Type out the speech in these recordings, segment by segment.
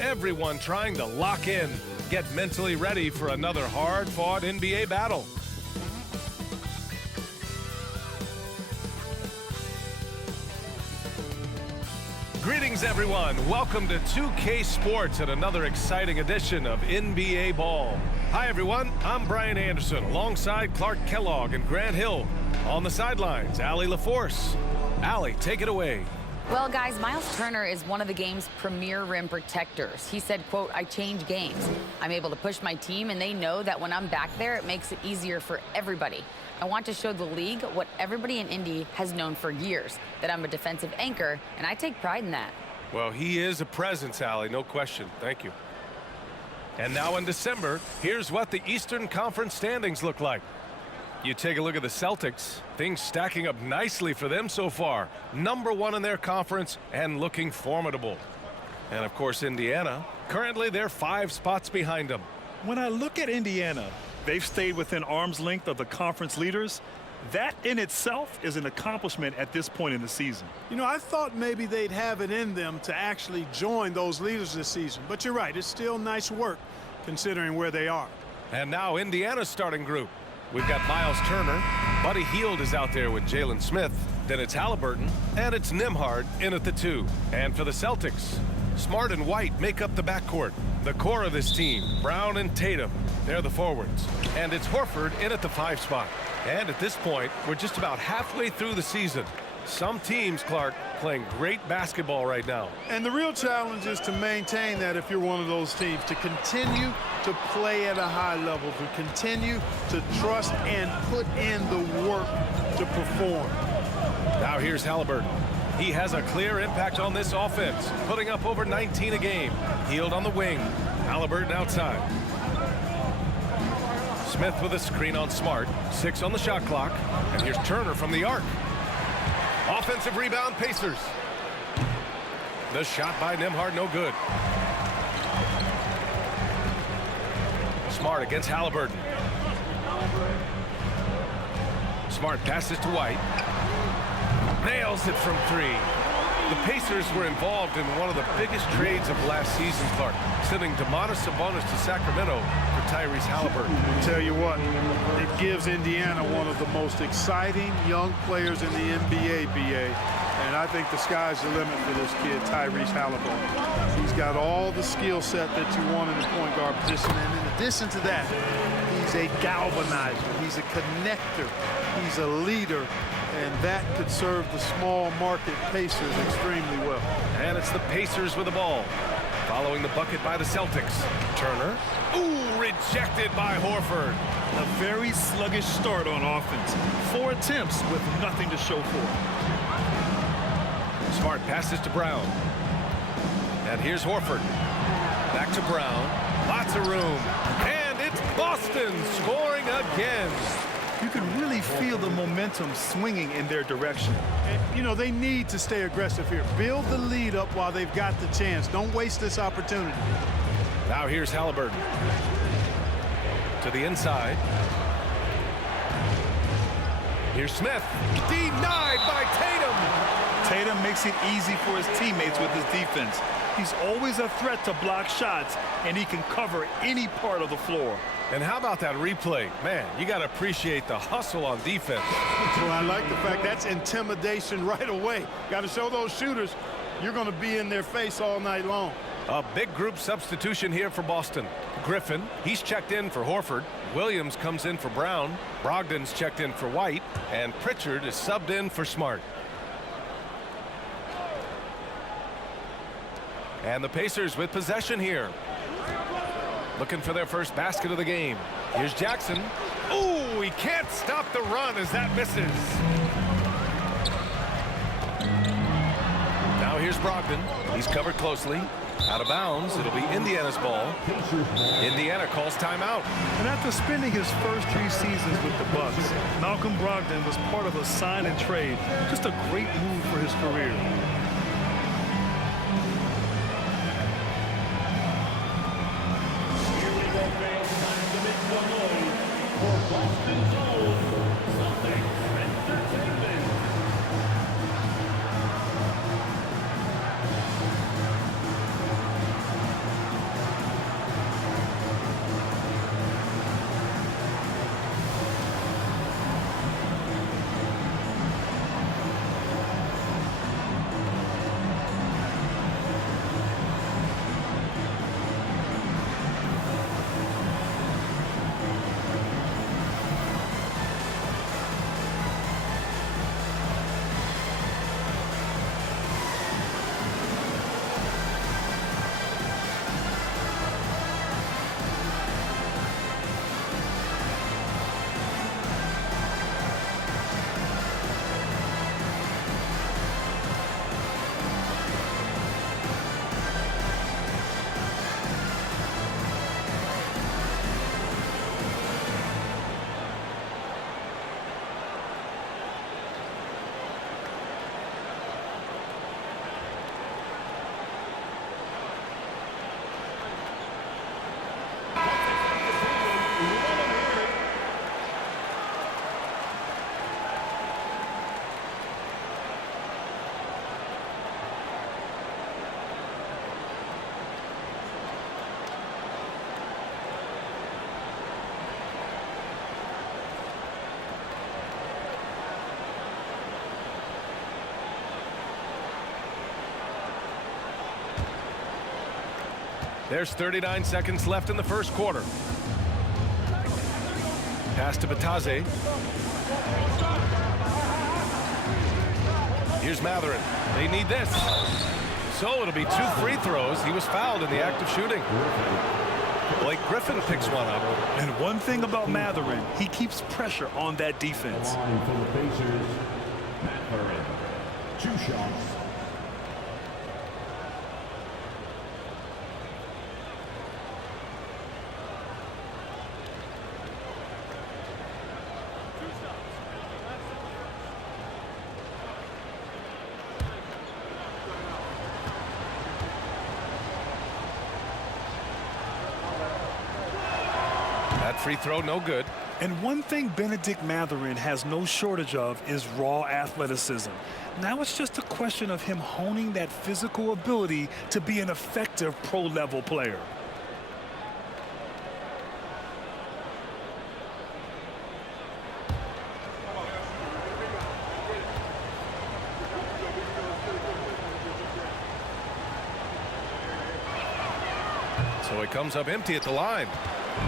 everyone trying to lock in, get mentally ready for another hard-fought NBA battle. Greetings, everyone. Welcome to 2K Sports and another exciting edition of NBA Ball. Hi, everyone. I'm Brian Anderson alongside Clark Kellogg and Grant Hill. On the sidelines, Allie LaForce. Allie, take it away. Well, guys, Miles Turner is one of the game's premier rim protectors. He said, quote, "I change games. I'm able to push my team, and they know that when I'm back there, it makes it easier for everybody. I want to show the league what everybody in Indy has known for years, that I'm a defensive anchor, and I take pride in that." Well, he is a presence, Allie, no question. Thank you. And now in December, here's what the Eastern Conference standings look like. You take a look at the Celtics, things stacking up nicely for them so far. #1 in their conference and looking formidable. And of course, Indiana, currently they're 5 spots behind them. When I look at Indiana, they've stayed within arm's length of the conference leaders. That in itself is an accomplishment at this point in the season. You know, I thought maybe they'd have it in them to actually join those leaders this season. But you're right, it's still nice work considering where they are. And now Indiana's starting group. We've got Miles Turner. Buddy Hield is out there with Jalen Smith. Then it's Halliburton. And it's Nembhard in at the 2. And for the Celtics, Smart and White make up the backcourt. The core of this team, Brown and Tatum, they're the forwards. And it's Horford in at the 5 spot. And at this point, we're just about halfway through the season. Some teams, Clark, playing great basketball right now. And the real challenge is to maintain that if you're one of those teams, to continue to play at a high level, to continue to trust and put in the work to perform. Now here's Halliburton. He has a clear impact on this offense, putting up over 19 a game. Hield on the wing. Halliburton outside. Smith with a screen on Smart. 6 on the shot clock. And here's Turner from the arc. Offensive rebound, Pacers. The shot by Nembhard, no good. Smart against Halliburton. Smart passes to White. Nails it from 3. The Pacers were involved in one of the biggest trades of last season, Clark, sending Domantas Sabonis to Sacramento for Tyrese Halliburton. I'll tell you what, it gives Indiana one of the most exciting young players in the NBA, BA. And I think the sky's the limit for this kid, Tyrese Halliburton. He's got all the skill set that you want in the point guard position. And in addition to that, he's a galvanizer. He's a connector. He's a leader. And that could serve the small market Pacers extremely well. And it's the Pacers with the ball. Following the bucket by the Celtics. Turner. Ooh, rejected by Horford. A very sluggish start on offense. 4 attempts with nothing to show for it. Smart passes to Brown. And here's Horford. Back to Brown. Lots of room. And it's Boston scoring again. You can really feel the momentum swinging in their direction. And, you know, they need to stay aggressive here. Build the lead up while they've got the chance. Don't waste this opportunity. Now here's Halliburton. To the inside. Here's Smith. Denied by Tatum. Tatum makes it easy for his teammates with his defense. He's always a threat to block shots, and he can cover any part of the floor. And how about that replay? Man, you got to appreciate the hustle on defense. Well, I like the fact that's intimidation right away. Got to show those shooters you're going to be in their face all night long. A big group substitution here for Boston. Griffin, he's checked in for Horford. Williams comes in for Brown. Brogdon's checked in for White. And Pritchard is subbed in for Smart. And the Pacers with possession here. Looking for their first basket of the game. Here's Jackson. Ooh, he can't stop the run as that misses. Now here's Brogdon. He's covered closely. Out of bounds. It'll be Indiana's ball. Indiana calls timeout. And after spending his first 3 seasons with the Bucks, Malcolm Brogdon was part of a sign and trade. Just a great move for his career. There's 39 seconds left in the first quarter. Pass to Bataze. Here's Matherin. They need this. So it'll be 2 free throws. He was fouled in the act of shooting. Blake Griffin picks one up. And one thing about Matherin, he keeps pressure on that defense. For the Pacers, Matherin. 2 shots. That free throw, no good. And one thing Benedict Matherin has no shortage of is raw athleticism. Now it's just a question of him honing that physical ability to be an effective pro-level player. So he comes up empty at the line.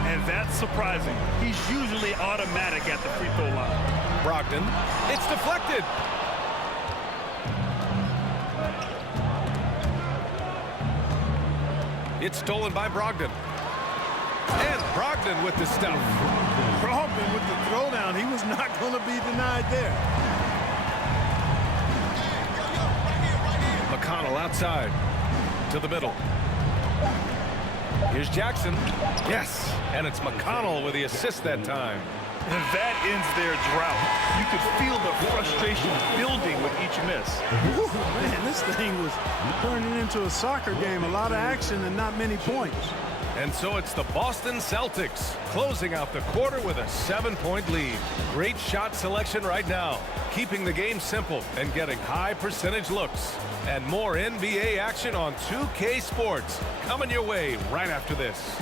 And that's surprising. He's usually automatic at the free throw line. Brogdon. It's deflected. It's stolen by Brogdon. And Brogdon with the stuff. Brogdon with the throwdown. He was not going to be denied there. McConnell outside to the middle. Here's Jackson. Yes, and it's McConnell with the assist that time. And that ends their drought. You could feel the frustration building with each miss. Whew, man, this thing was turning into a soccer game. A lot of action and not many points. And so it's the Boston Celtics closing out the quarter with a 7-point lead. Great shot selection right now, keeping the game simple and getting high percentage looks. And more NBA action on 2K Sports coming your way right after this.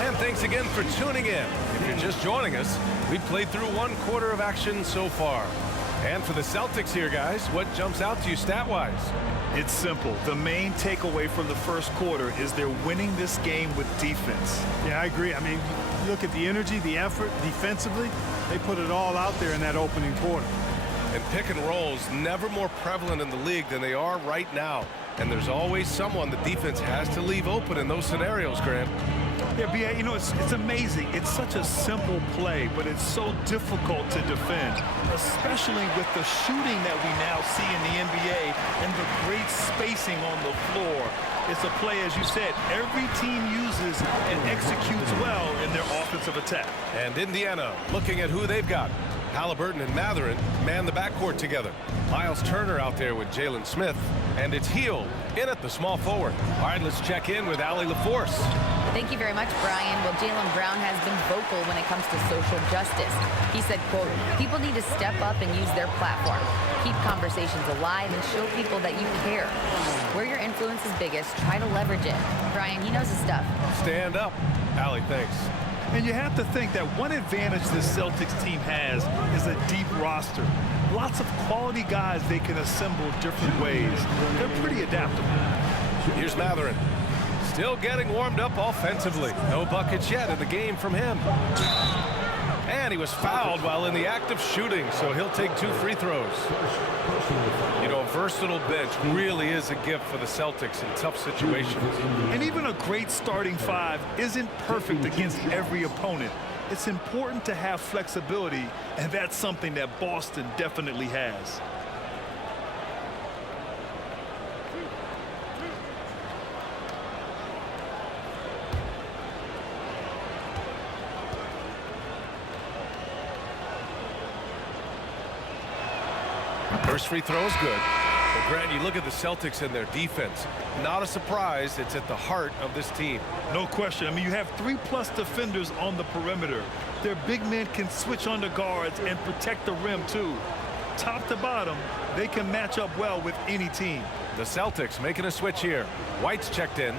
And thanks again for tuning in. If you're just joining us, we've played through 1 quarter of action so far. And for the Celtics here, guys, what jumps out to you stat-wise? It's simple. The main takeaway from the first quarter is they're winning this game with defense. Yeah, I agree. I mean, look at the energy, the effort defensively. They put it all out there in that opening quarter. And pick and rolls never more prevalent in the league than they are right now. And there's always someone the defense has to leave open in those scenarios, Grant. Yeah, B.A., you know, it's amazing. It's such a simple play, but it's so difficult to defend, especially with the shooting that we now see in the NBA and the great spacing on the floor. It's a play, as you said, every team uses and executes well in their offensive attack. And Indiana looking at who they've got. Halliburton and Matherin man the backcourt together. Miles Turner out there with Jalen Smith. And it's Hield in at the small forward. All right, let's check in with Allie LaForce. Thank you very much, Brian. Well, Jaylen Brown has been vocal when it comes to social justice. He said, quote, people need to step up and use their platform. Keep conversations alive and show people that you care. Where your influence is biggest, try to leverage it. Brian, he knows his stuff. Stand up. Allie, thanks. And you have to think that one advantage this Celtics team has is a deep roster. Lots of quality guys they can assemble different ways. They're pretty adaptable. Here's Matherin. Still getting warmed up offensively. No buckets yet in the game from him. And he was fouled while in the act of shooting, so he'll take 2 free throws. You know, a versatile bench really is a gift for the Celtics in tough situations. And even a great starting 5 isn't perfect against every opponent. It's important to have flexibility, and that's something that Boston definitely has. First free throw is good. But Grant, you look at the Celtics and their defense. Not a surprise, it's at the heart of this team. No question. I mean, you have 3+ defenders on the perimeter. Their big men can switch on the guards and protect the rim, too. Top to bottom, they can match up well with any team. The Celtics making a switch here. White's checked in.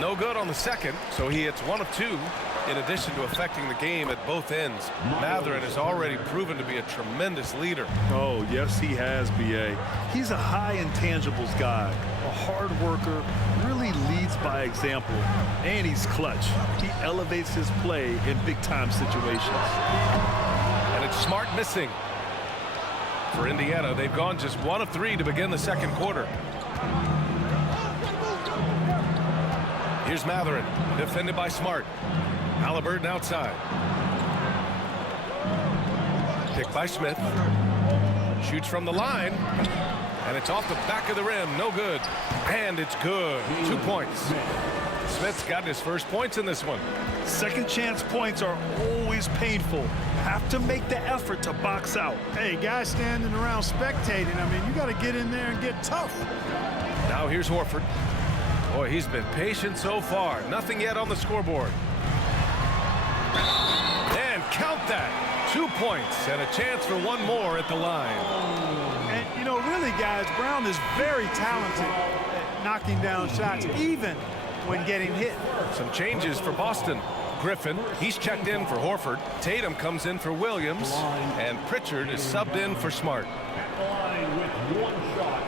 No good on the second, so he hits 1 of 2, in addition to affecting the game at both ends. Matherin has already proven to be a tremendous leader. Oh, yes, he has, B.A. He's a high intangibles guy, a hard worker, really leads by example, and he's clutch. He elevates his play in big-time situations. And it's Smart missing. For Indiana, they've gone just 1 of 3 to begin the second quarter. Here's Matherin, defended by Smart. Halliburton outside. Picked by Smith. Shoots from the line. And it's off the back of the rim. No good. And it's good. 2 points. Smith's got his first points in this one. Second chance points are always painful. Have to make the effort to box out. Hey, guys standing around spectating, I mean, you got to get in there and get tough. Now here's Horford. Boy, he's been patient so far. Nothing yet on the scoreboard. And count that. 2 points and a chance for one more at the line. And, you know, really, guys, Brown is very talented at knocking down shots, even when getting hit. Some changes for Boston. Griffin, he's checked in for Horford. Tatum comes in for Williams. And Pritchard is subbed in for Smart. At the line with 1 shot.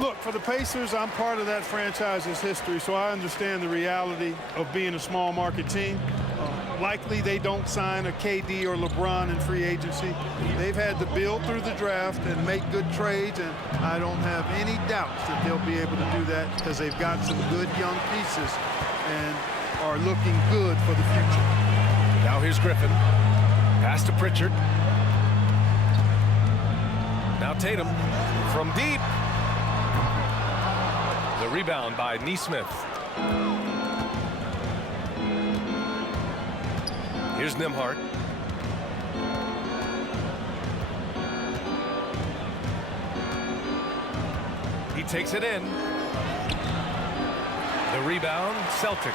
Look, for the Pacers, I'm part of that franchise's history, so I understand the reality of being a small market team. Likely they don't sign a KD or LeBron in free agency. They've had to build through the draft and make good trades, and I don't have any doubts that they'll be able to do that because they've got some good young pieces and are looking good for the future. Now here's Griffin. Pass to Pritchard. Now Tatum from deep. The rebound by Nesmith. Here's Nembhard. He takes it in. The rebound, Celtics.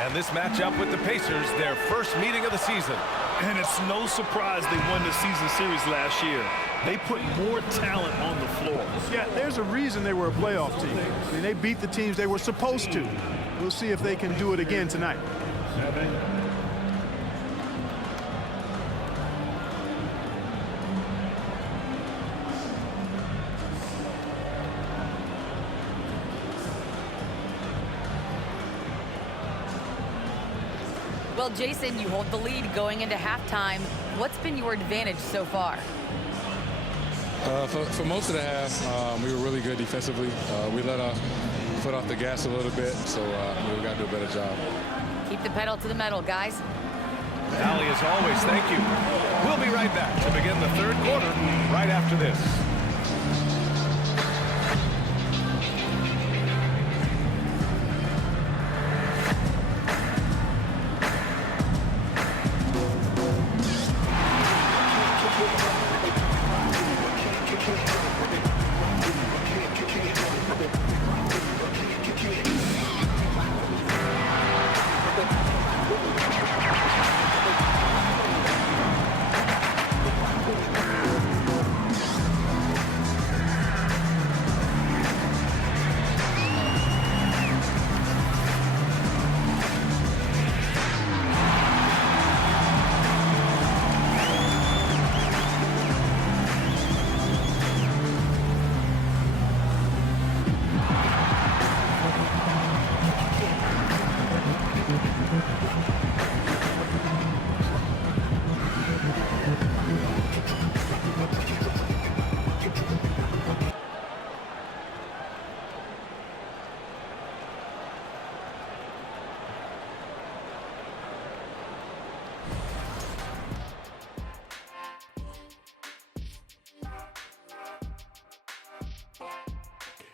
And this matchup with the Pacers, their first meeting of the season. And it's no surprise they won the season series last year. They put more talent on the floor. Yeah, there's a reason they were a playoff team. I mean, they beat the teams they were supposed to. We'll see if they can do it again tonight. 7. Well, Jason, you hold the lead going into halftime. What's been your advantage so far? For most of the half, we were really good defensively. We let our foot off the gas a little bit, so we got to do a better job. Keep the pedal to the metal, guys. Allie, as always, thank you. We'll be right back to begin the third quarter right after this.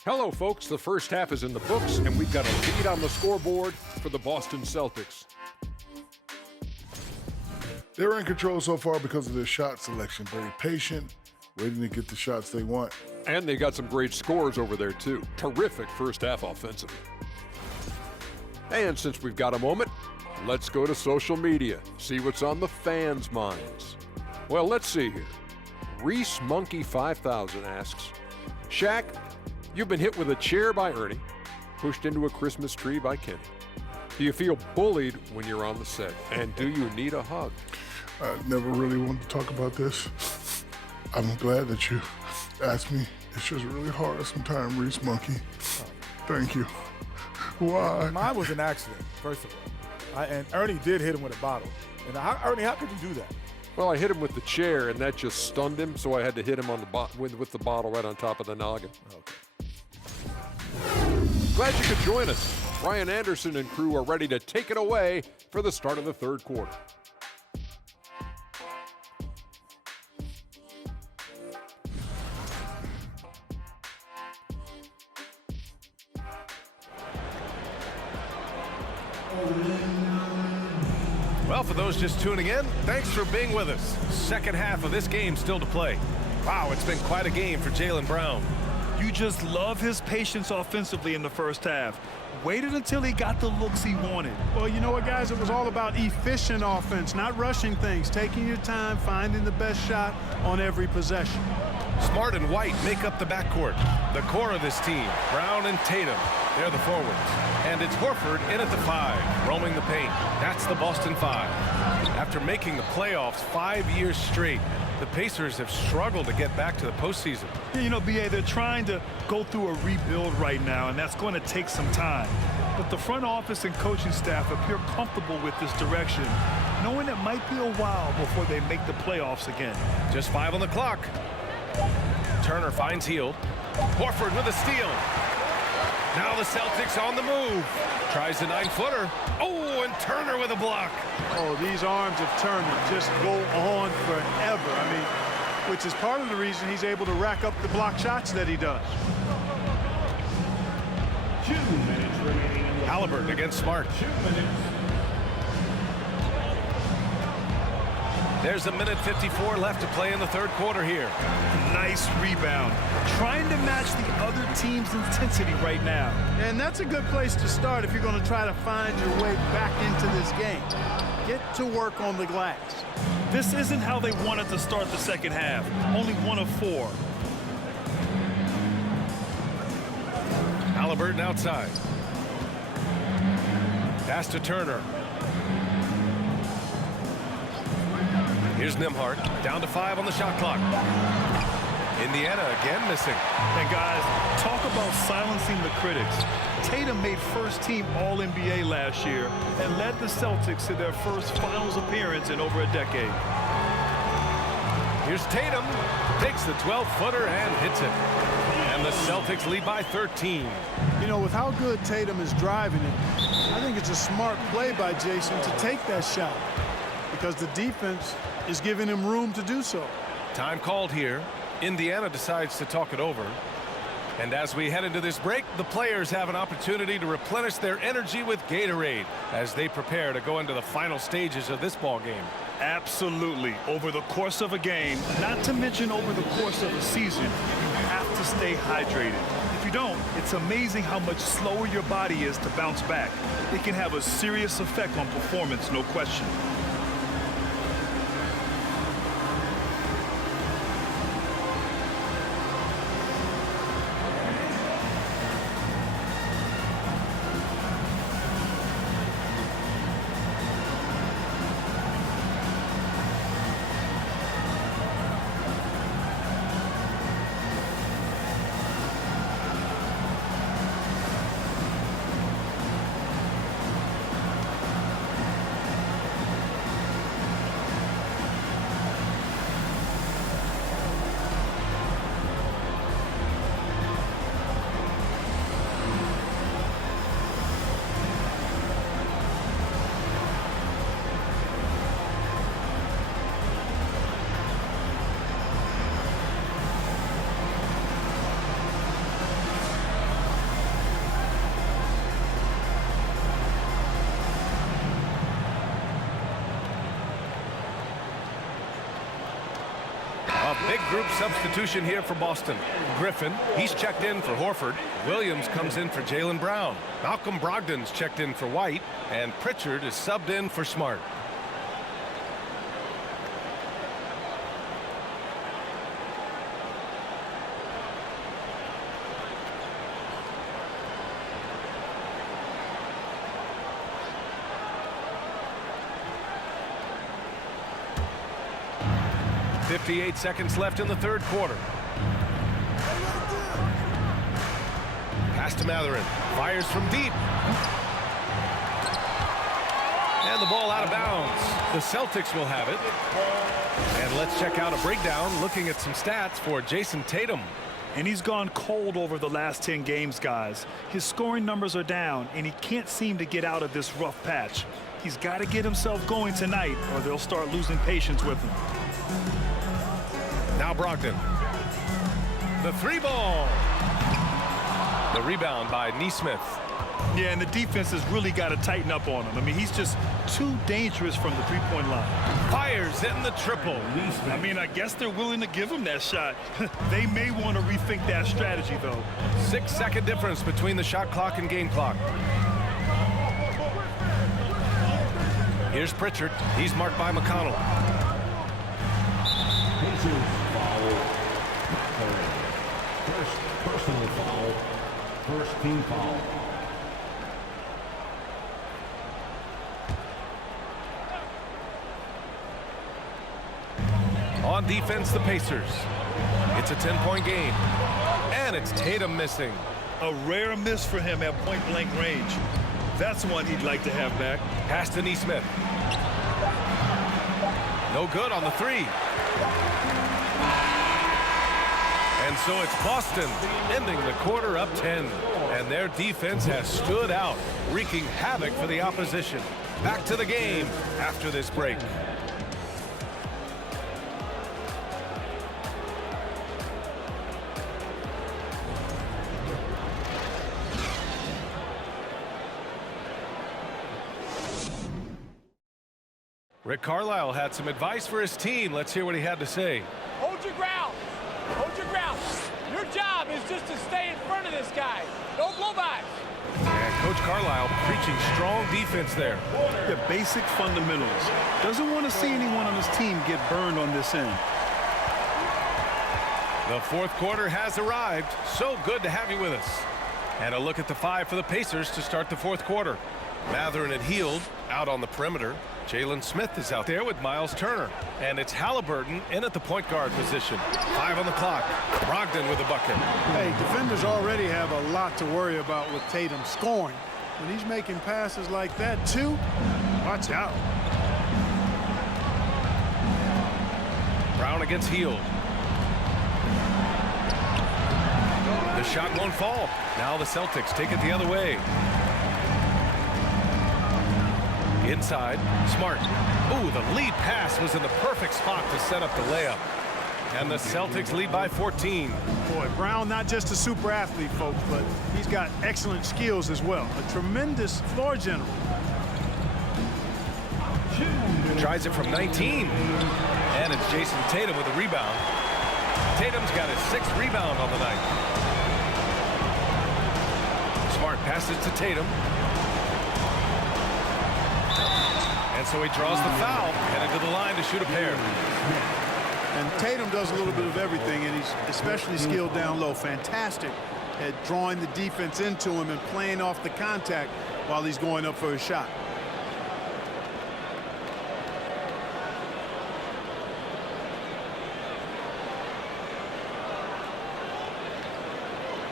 Hello, folks. The first half is in the books, and we've got a lead on the scoreboard for the Boston Celtics. They're in control so far because of their shot selection. Very patient, waiting to get the shots they want. And they got some great scores over there, too. Terrific first half offensively. And since we've got a moment, let's go to social media, see what's on the fans' minds. Well, let's see here. Reese Monkey 5000 asks, Shaq, you've been hit with a chair by Ernie, pushed into a Christmas tree by Kenny. Do you feel bullied when you're on the set? And do you need a hug? I never really wanted to talk about this. I'm glad that you asked me. It's just really hard sometimes, Reese Monkey. Thank you. Why? Mine was an accident, first of all. And Ernie did hit him with a bottle. And Ernie, how could you do that? Well, I hit him with the chair, and that just stunned him, so I had to hit him on the with the bottle right on top of the noggin. Okay. Glad you could join us. Brian Anderson and crew are ready to take it away for the start of the third quarter. Well, for those just tuning in, thanks for being with us. Second half of this game still to play. Wow, it's been quite a game for Jaylen Brown. You just love his patience offensively in the first half. Waited until he got the looks he wanted. Well, you know what, guys? It was all about efficient offense, not rushing things, taking your time, finding the best shot on every possession. Smart and White make up the backcourt. The core of this team, Brown and Tatum, they're the forwards. And it's Horford in at the 5, roaming the paint. That's the Boston 5. After making the playoffs 5 years straight, the Pacers have struggled to get back to the postseason. Yeah, you know, B.A., they're trying to go through a rebuild right now, and that's going to take some time. But the front office and coaching staff appear comfortable with this direction, knowing it might be a while before they make the playoffs again. Just 5 on the clock. Turner finds Hield. Horford with a steal. Now the Celtics on the move. Tries a 9-footer. Oh, and Turner with a block. Oh, these arms of Turner just go on forever. I mean, which is part of the reason he's able to rack up the block shots that he does. 2 minutes remaining. Halliburton against Smart. 2 minutes. There's a minute 54 left to play in the third quarter here. Nice rebound. Trying to match the other team's intensity right now. And that's a good place to start if you're going to try to find your way back into this game. Get to work on the glass. This isn't how they wanted to start the second half. Only 1 of 4. Halliburton outside. Pass to Turner. Here's Nembhard, down to 5 on the shot clock. Indiana again missing. And guys, talk about silencing the critics. Tatum made first-team All-NBA last year and led the Celtics to their first finals appearance in over a decade. Here's Tatum, takes the 12-footer and hits it. And the Celtics lead by 13. You know, with how good Tatum is driving it, I think it's a smart play by Jason to take that shot because the defense is giving him room to do so. Time called here. Indiana decides to talk it over. And as we head into this break, the players have an opportunity to replenish their energy with Gatorade as they prepare to go into the final stages of this ball game. Absolutely. Over the course of a game, not to mention over the course of a season, you have to stay hydrated. If you don't, it's amazing how much slower your body is to bounce back. It can have a serious effect on performance, no question. A big group substitution here for Boston. Griffin, he's checked in for Horford. Williams comes in for Jaylen Brown. Malcolm Brogdon's checked in for White. And Pritchard is subbed in for Smart. .58 seconds left in the third quarter. Pass to Mathurin. Fires from deep. And the ball out of bounds. The Celtics will have it. And let's check out a breakdown looking at some stats for Jason Tatum. And he's gone cold over the last 10 games, guys. His scoring numbers are down, and he can't seem to get out of this rough patch. He's got to get himself going tonight, or they'll start losing patience with him. Now Brogdon. The three ball. The rebound by Nesmith. Yeah, and the defense has really got to tighten up on him. I mean, he's just too dangerous from the three-point line. Fires in the triple. I mean, I guess they're willing to give him that shot. They may want to rethink that strategy, though. 6-second difference between the shot clock and game clock. Here's Pritchard. He's marked by McConnell. Pacers foul. First personal foul. First team foul. On defense, the Pacers. It's a 10-point game. And it's Tatum missing. A rare miss for him at point-blank range. That's one he'd like to have back. Pass to Nesmith. No good on the three. And so it's Boston ending the quarter up 10. And their defense has stood out, wreaking havoc for the opposition. Back to the game after this break. Rick Carlisle had some advice for his team. Let's hear what he had to say. Hold your ground. Hold your ground. Your job is just to stay in front of this guy. Don't blow by. And Coach Carlisle preaching strong defense there. The basic fundamentals. Doesn't want to see anyone on his team get burned on this end. The fourth quarter has arrived. So good to have you with us. And a look at the five for the Pacers to start the fourth quarter. Mathurin and Hield out on the perimeter. Jalen Smith is out there with Miles Turner. And it's Halliburton in at the point guard position. 5 on the clock. Brogdon with a bucket. Hey, defenders already have a lot to worry about with Tatum scoring. When he's making passes like that, too, watch out. Brown against Hield. The shot won't fall. Now the Celtics take it the other way. Inside, Smart. Ooh, the lead pass was in the perfect spot to set up the layup. And the Celtics lead by 14. Boy, Brown not just a super athlete, folks, but he's got excellent skills as well. A tremendous floor general. Tries it from 19. And it's Jason Tatum with a rebound. Tatum's got his 6th rebound on the night. Smart passes to Tatum. And so he draws the foul, headed to the line to shoot a pair. And Tatum does a little bit of everything, and he's especially skilled down low. Fantastic at drawing the defense into him and playing off the contact while he's going up for a shot.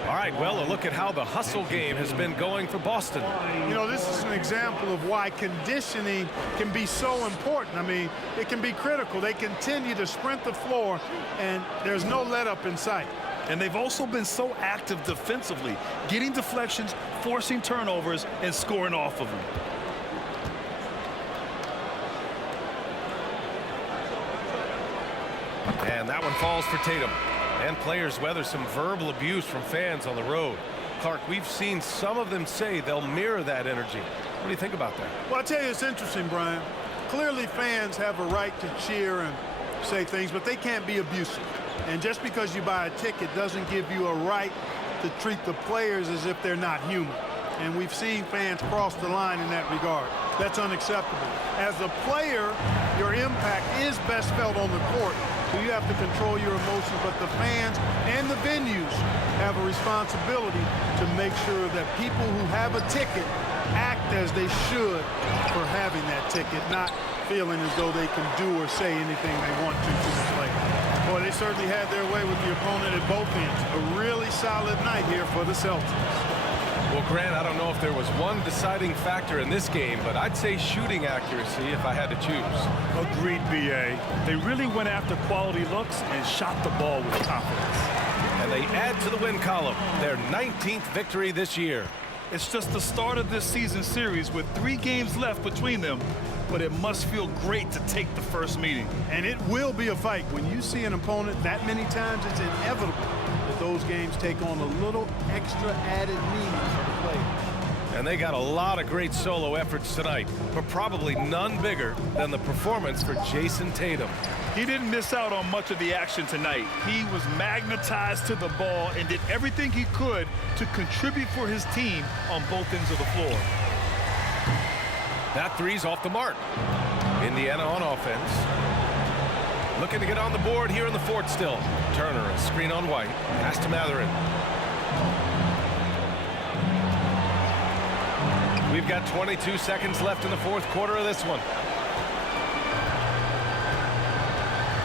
All right, well, a look at how the hustle game has been going for Boston. You know, this is an example of why conditioning can be so important. I mean, it can be critical. They continue to sprint the floor, and there's no let-up in sight. And they've also been so active defensively, getting deflections, forcing turnovers, and scoring off of them. And that one falls for Tatum. And players weather some verbal abuse from fans on the road. Clark, we've seen some of them say they'll mirror that energy. What do you think about that? Well, I tell you, it's interesting, Brian. Clearly, fans have a right to cheer and say things, but they can't be abusive. And just because you buy a ticket doesn't give you a right to treat the players as if they're not human. And we've seen fans cross the line in that regard. That's unacceptable. As a player, your impact is best felt on the court, so you have to control your emotions, but the fans and the venues have a responsibility to make sure that people who have a ticket act as they should for having that ticket, not feeling as though they can do or say anything they want to the player. Boy, they certainly had their way with the opponent at both ends. A really solid night here for the Celtics. Well, Grant, I don't know if there was one deciding factor in this game, but I'd say shooting accuracy if I had to choose. Agreed, B.A. They really went after quality looks and shot the ball with confidence. And they add to the win column, their 19th victory this year. It's just the start of this season series with 3 games left between them, but it must feel great to take the first meeting. And it will be a fight. When you see an opponent that many times, it's inevitable that those games take on a little extra added meaning for the players. And they got a lot of great solo efforts tonight, but probably none bigger than the performance for Jason Tatum. He didn't miss out on much of the action tonight. He was magnetized to the ball and did everything he could to contribute for his team on both ends of the floor. That three's off the mark. Indiana on offense. Looking to get on the board here in the fourth still. Turner, a screen on White. Pass to Matherin. We've got 22 seconds left in the fourth quarter of this one.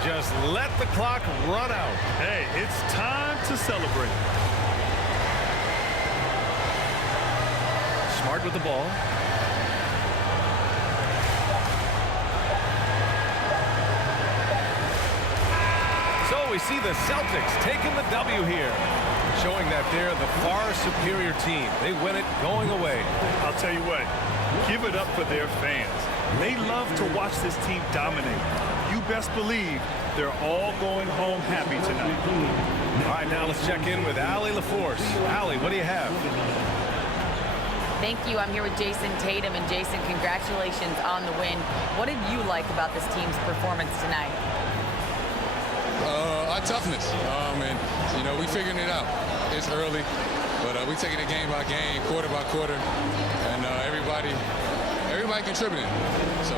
Just let the clock run out. Hey, it's time to celebrate. Smart with the ball. So we see the Celtics taking the W here, showing that they're the far superior team. They win it going away. I'll tell you what, give it up for their fans. They love to watch this team dominate. You best believe they're all going home happy tonight. All right, now let's check in with Allie LaForce. Allie, what do you have? Thank you. I'm here with Jason Tatum. And Jason, congratulations on the win. What did you like about this team's performance tonight? Our toughness. And, you know, we figuring it out. It's early, but we taking it game by game, quarter by quarter, and everybody contributing. So,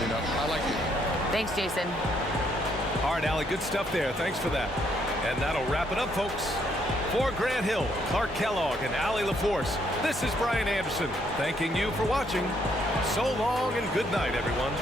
you know, I like it. Thanks, Jason. All right, Allie, good stuff there. Thanks for that. And that'll wrap it up, folks. For Grant Hill, Clark Kellogg, and Allie LaForce, this is Brian Anderson thanking you for watching. So long and good night, everyone.